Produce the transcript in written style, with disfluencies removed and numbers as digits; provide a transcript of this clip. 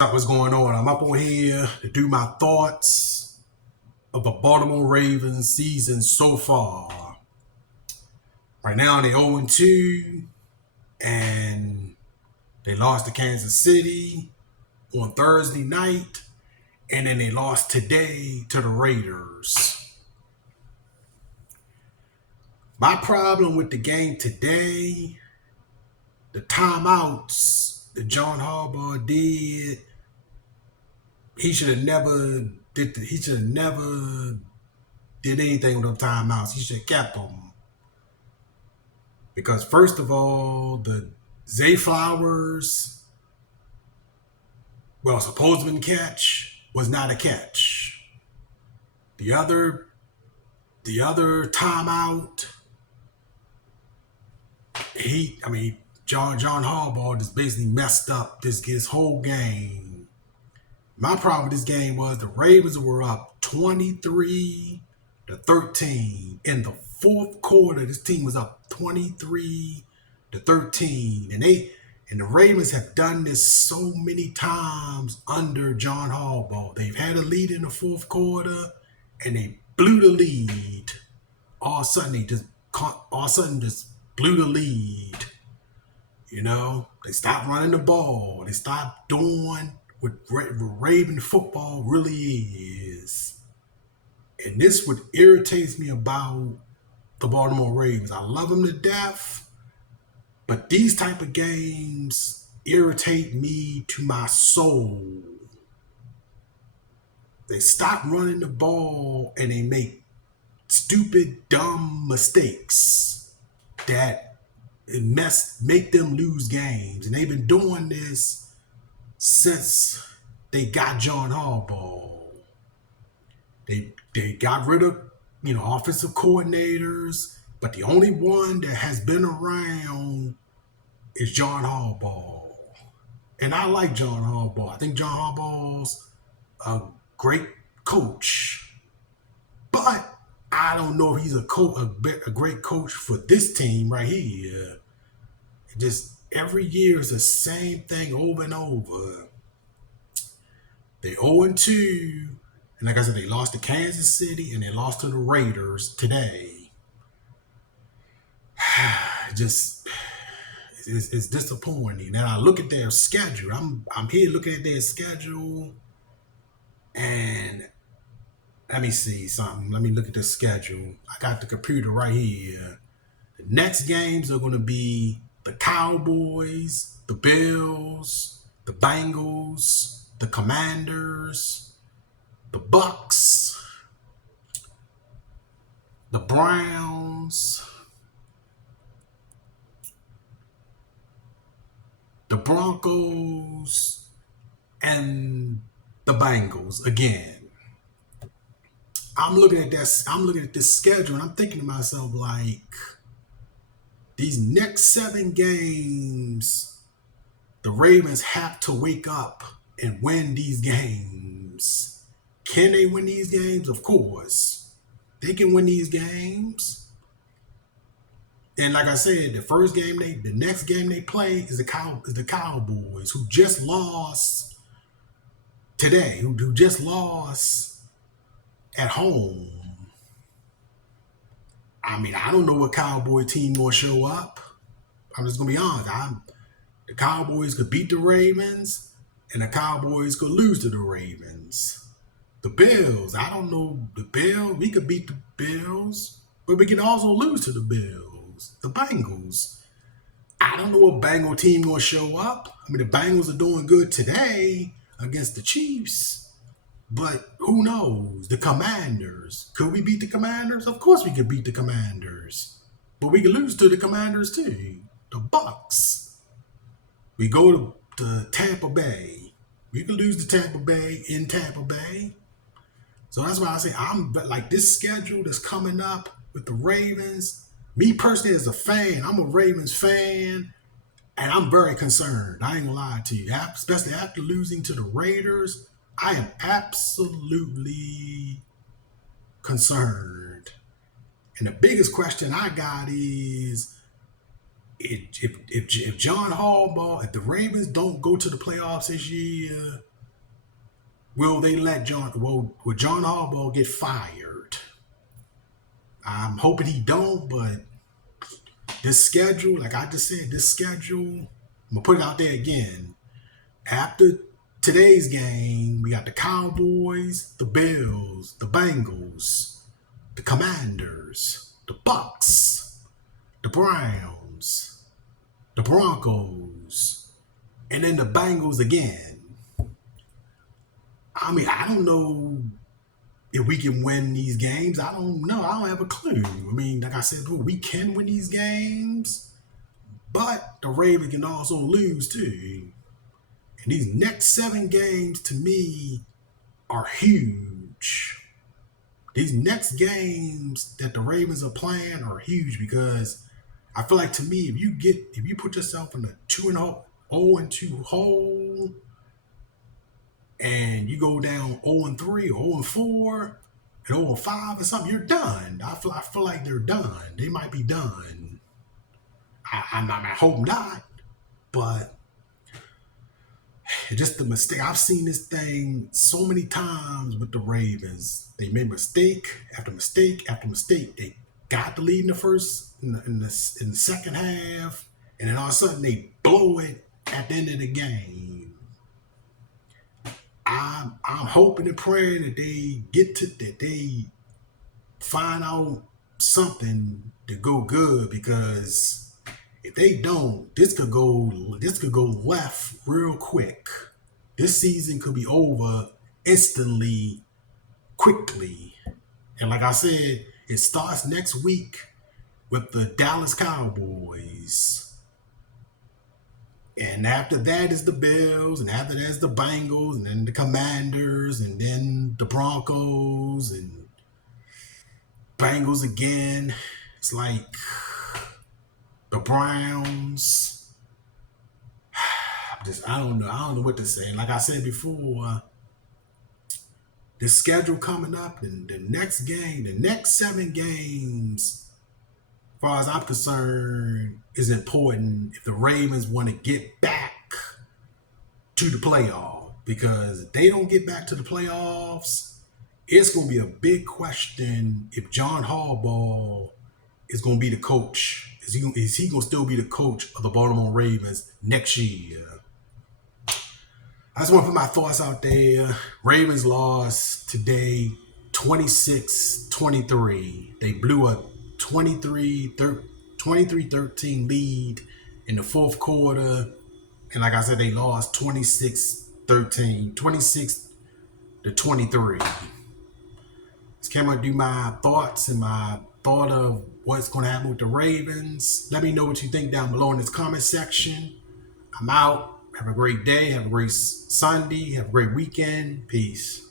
What's going on? I'm up on here to do my thoughts of the Baltimore Ravens season so far. Right now they 0-2 and they lost to Kansas City on Thursday night, and then they lost today to the Raiders. My problem with the game today, the timeouts that John Harbaugh did, he should have never did anything with those timeouts. He should have kept them. Because first of all, the Zay Flowers, supposed to be catch, was not a catch. The other timeout, John Harbaugh just basically messed up this whole game. My problem with this game was the Ravens were up 23-13 in the fourth quarter. This team was up 23-13, and the Ravens have done this so many times under John Harbaugh. They've had a lead in the fourth quarter, and they blew the lead. All of a sudden, just blew the lead. You know, they stopped running the ball. They stopped doing what Raven football really is. And this what irritates me about the Baltimore Ravens. I love them to death, but these type of games irritate me to my soul. They stop running the ball and they make stupid, dumb mistakes that make them lose games. And they've been doing this since they got John Harbaugh. They got rid of, offensive coordinators, but the only one that has been around is John Harbaugh. And I like John Harbaugh. I think John Harbaugh's a great coach. But I don't know if he's a great coach for this team right here. Just every year is the same thing over and over. They 0-2, and like I said, they lost to Kansas City and they lost to the Raiders today. It's disappointing. Now I look at their schedule. I'm here looking at their schedule, and let me see something. Let me look at the schedule. I got the computer right here. The next games are going to be the Cowboys, the Bills, the Bengals, the Commanders, the Bucks, the Browns, the Broncos, and the Bengals again. I'm looking at this schedule and I'm thinking to myself, like, these next 7 games, the Ravens have to wake up and win these games. Can they win these games? Of course. They can win these games. And like I said, the next game they play is the Cowboys, who just lost today, who just lost at home. I don't know what Cowboy team will show up. I'm just going to be honest. The Cowboys could beat the Ravens, and the Cowboys could lose to the Ravens. The Bills, I don't know. The Bills, we could beat the Bills, but we can also lose to the Bills. The Bengals, I don't know what Bengal team going to show up. The Bengals are doing good today against the Chiefs. But who knows? The Commanders. Could we beat the Commanders? Of course we could beat the Commanders. But we could lose to the Commanders too. The Bucks. We go to Tampa Bay. We could lose to Tampa Bay in Tampa Bay. So that's why I say I'm like this schedule that's coming up with the Ravens. Me personally as a fan, I'm a Ravens fan, and I'm very concerned. I ain't gonna lie to you. Especially after losing to the Raiders, I am absolutely concerned. And the biggest question I got is, if John Harbaugh, if the Ravens don't go to the playoffs this year, will they let will John Harbaugh get fired? I'm hoping he don't, but this schedule, like I just said, this schedule, I'm gonna put it out there again. After today's game, we got the Cowboys, the Bills, the Bengals, the Commanders, the Bucks, the Browns, the Broncos, and then the Bengals again. I mean, I don't know if we can win these games. I don't know. I don't have a clue. I mean, like I said, we can win these games, but the Ravens can also lose too. And these next 7 games to me are huge. These next games that the Ravens are playing are huge because I feel like to me, if you put yourself in a 0-2 hole, and you go down 0-3 or 0-4 and 0-5 or something, you're done. I feel like they're done. They might be done. I hope not, but it's just the mistake. I've seen this thing so many times with the Ravens. They made mistake after mistake after mistake. They got the lead in the second half, and then all of a sudden they blow it at the end of the game. I'm hoping and praying that they find out something to go good, because if they don't, this could go left real quick. This season could be over instantly, quickly. And like I said, it starts next week with the Dallas Cowboys. And after that is the Bills, and after that is the Bengals, and then the Commanders, and then the Broncos, and Bengals again. It's like the Browns. I don't know what to say. Like I said before, the schedule coming up, and the next 7 games, as far as I'm concerned, is important if the Ravens want to get back to the playoff. Because if they don't get back to the playoffs, it's going to be a big question if John Harbaugh is going to be the coach. Is he going to still be the coach of the Baltimore Ravens next year? I just want to put my thoughts out there. Ravens lost today 26-23. They blew a 23-13 lead in the fourth quarter. And like I said, they lost 26-13, 26-23. Just came to do my thoughts and my thought of what's going to happen with the Ravens. Let me know what you think down below in this comment section. I'm out. Have a great day. Have a great Sunday. Have a great weekend. Peace.